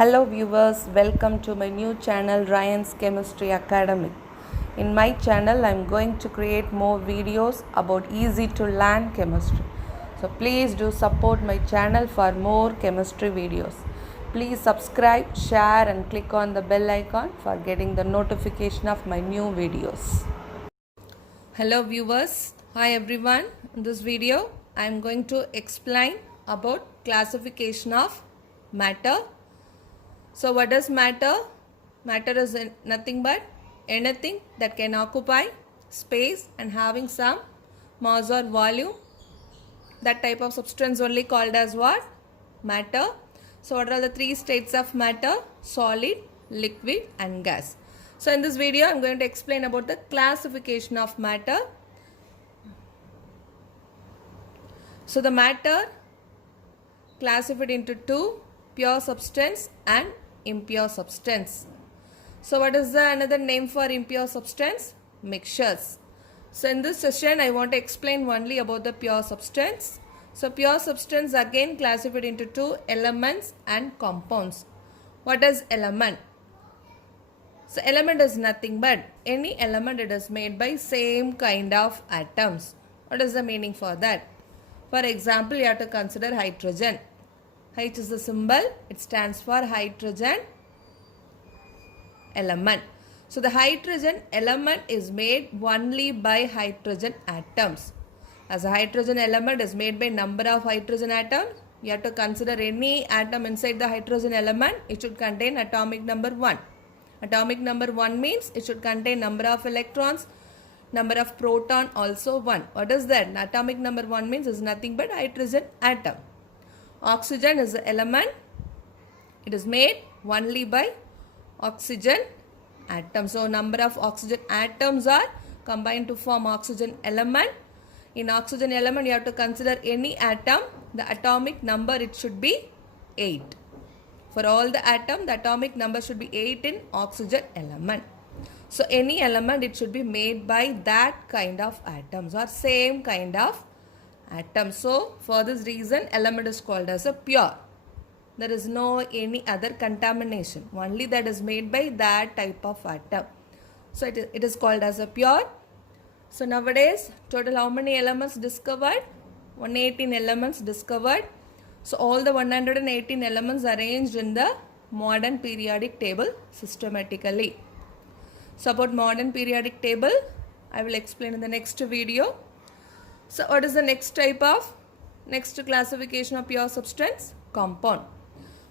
Hello viewers, welcome to my new channel Ryan's Chemistry Academy. In my channel I am going to create more videos about easy to learn chemistry. So please do support my channel for more chemistry videos. Please subscribe, share and click on the bell icon for getting the notification of my new videos. Hello viewers, hi everyone. In this video I am going to explain about classification of matter. So what is matter? Matter is nothing but anything that can occupy space and having some mass or volume. That type of substance only called as what? Matter. So what are the three states of matter? Solid, liquid and gas. So in this video I am going to explain about the classification of matter. So the matter classified into two, pure substance and impure substance. So what is the another name for impure substance? Mixtures. So in this session I want to explain only about the pure substance. So pure substance again classified into two, elements and compounds. What is element? So element is nothing but any element it is made by same kind of atoms. What is the meaning for that? For example, you have to consider hydrogen. H is the symbol, it stands for hydrogen element. So the hydrogen element is made only by hydrogen atoms. As a hydrogen element is made by number of hydrogen atoms, you have to consider any atom inside the hydrogen element, it should contain atomic number 1. Atomic number 1 means it should contain number of electrons, number of proton also 1. What is that? Atomic number 1 means is nothing but hydrogen atom. Oxygen is the element. It is made only by oxygen atom. So number of oxygen atoms are combined to form oxygen element. In oxygen element you have to consider any atom. The atomic number it should be 8. For all the atom the atomic number should be 8 in oxygen element. So any element it should be made by that kind of atoms or same kind of atom. So for this reason element is called as a pure. There is no any other contamination. Only that is made by that type of atom. So it is called as a pure. So nowadays total how many elements discovered? 118 elements discovered. So all the 118 elements arranged in the modern periodic table systematically. So about modern periodic table I will explain in the next video. So what is the next classification of pure substance? Compound.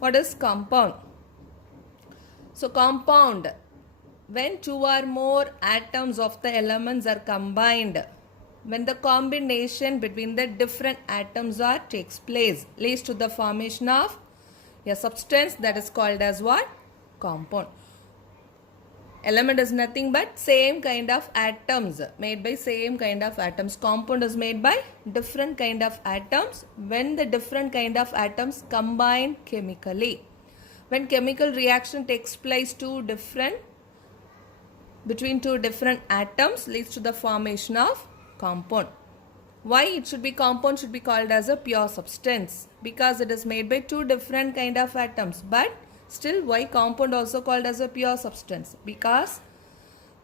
What is compound? So compound, when two or more atoms of the elements are combined, when the combination between the different atoms takes place, leads to the formation of a substance that is called as what? Compound. Element is nothing but same kind of atoms made by same kind of atoms. Compound is made by different kind of atoms when the different kind of atoms combine chemically. When chemical reaction takes place between two different atoms leads to the formation of compound. Why it should be compound should be called as a pure substance? Because it is made by two different kind of atoms. But still why compound also called as a pure substance? Because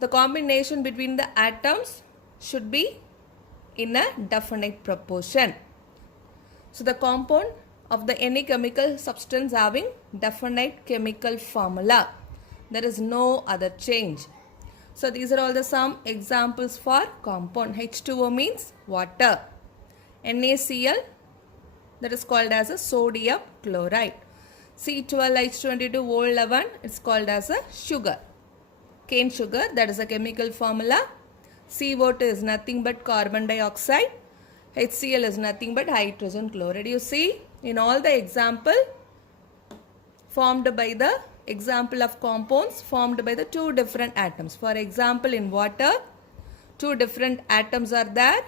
the combination between the atoms should be in a definite proportion. So the compound of the any chemical substance having definite chemical formula. There is no other change. So these are all the some examples for compound. H2O means water. NaCl, that is called as a sodium chloride. C12H22O11 it's called as a sugar. Cane sugar, that is a chemical formula. CO2 is nothing but carbon dioxide. HCl is nothing but hydrogen chloride. You see in all the example formed by the example of compounds formed by the two different atoms. For example in water two different atoms are there.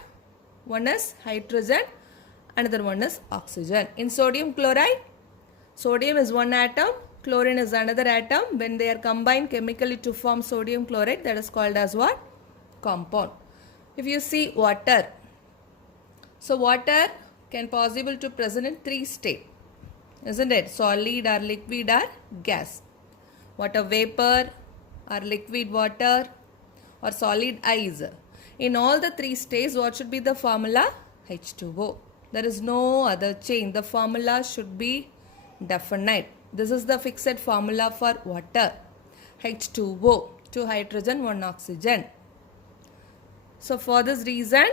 One is hydrogen, another one is oxygen. In sodium chloride, sodium is one atom, chlorine is another atom. When they are combined chemically to form sodium chloride, that is called as what? Compound. If you see water, so water can possible to present in three states. isn't it? Solid or liquid or gas. Water vapor or liquid water or solid ice. In all the three states, what should be the formula? H2O. There is no other change. The formula should be definite. This is the fixed formula for water. H2O. 2 hydrogen, 1 oxygen. So for this reason,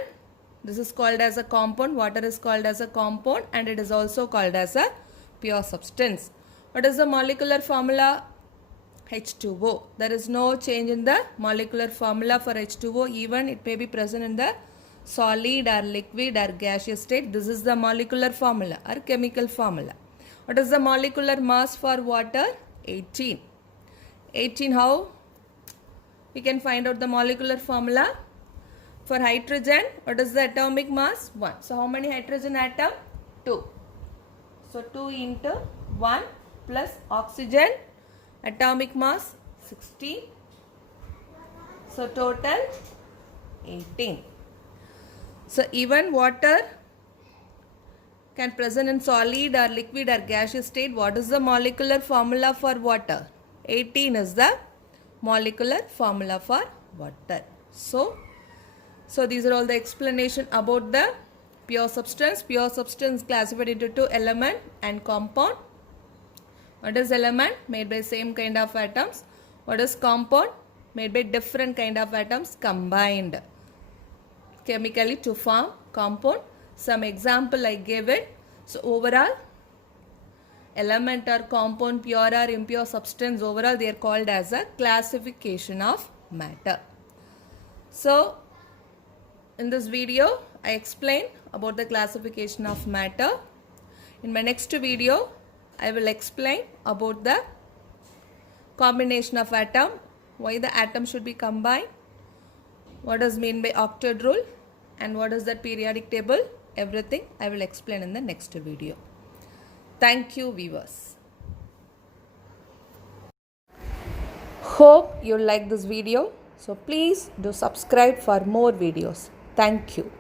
this is called as a compound. Water is called as a compound and it is also called as a pure substance. What is the molecular formula? H2O. There is no change in the molecular formula for H2O. Even it may be present in the solid or liquid or gaseous state. This is the molecular formula or chemical formula. What is the molecular mass for water? 18. 18 how? We can find out the molecular formula. For hydrogen, what is the atomic mass? 1. So how many hydrogen atom? 2. So 2 into 1 plus oxygen, atomic mass 16. So total 18. So even water can present in solid or liquid or gaseous state. What is the molecular formula for water? 18 is the molecular formula for water. So these are all the explanation about the pure substance. Pure substance classified into 2 element and compound. What is element? Made by same kind of atoms. What is compound? Made by different kind of atoms combined chemically to form compound. Some example I gave it. So overall, element or compound, pure or impure substance, overall they are called as a classification of matter. So in this video, I explained about the classification of matter. In my next video, I will explain about the combination of atom, why the atom should be combined, what is mean by octet rule, and what is that periodic table. Everything I will explain in the next video. Thank you, viewers. Hope you like this video. So please do subscribe for more videos. Thank you.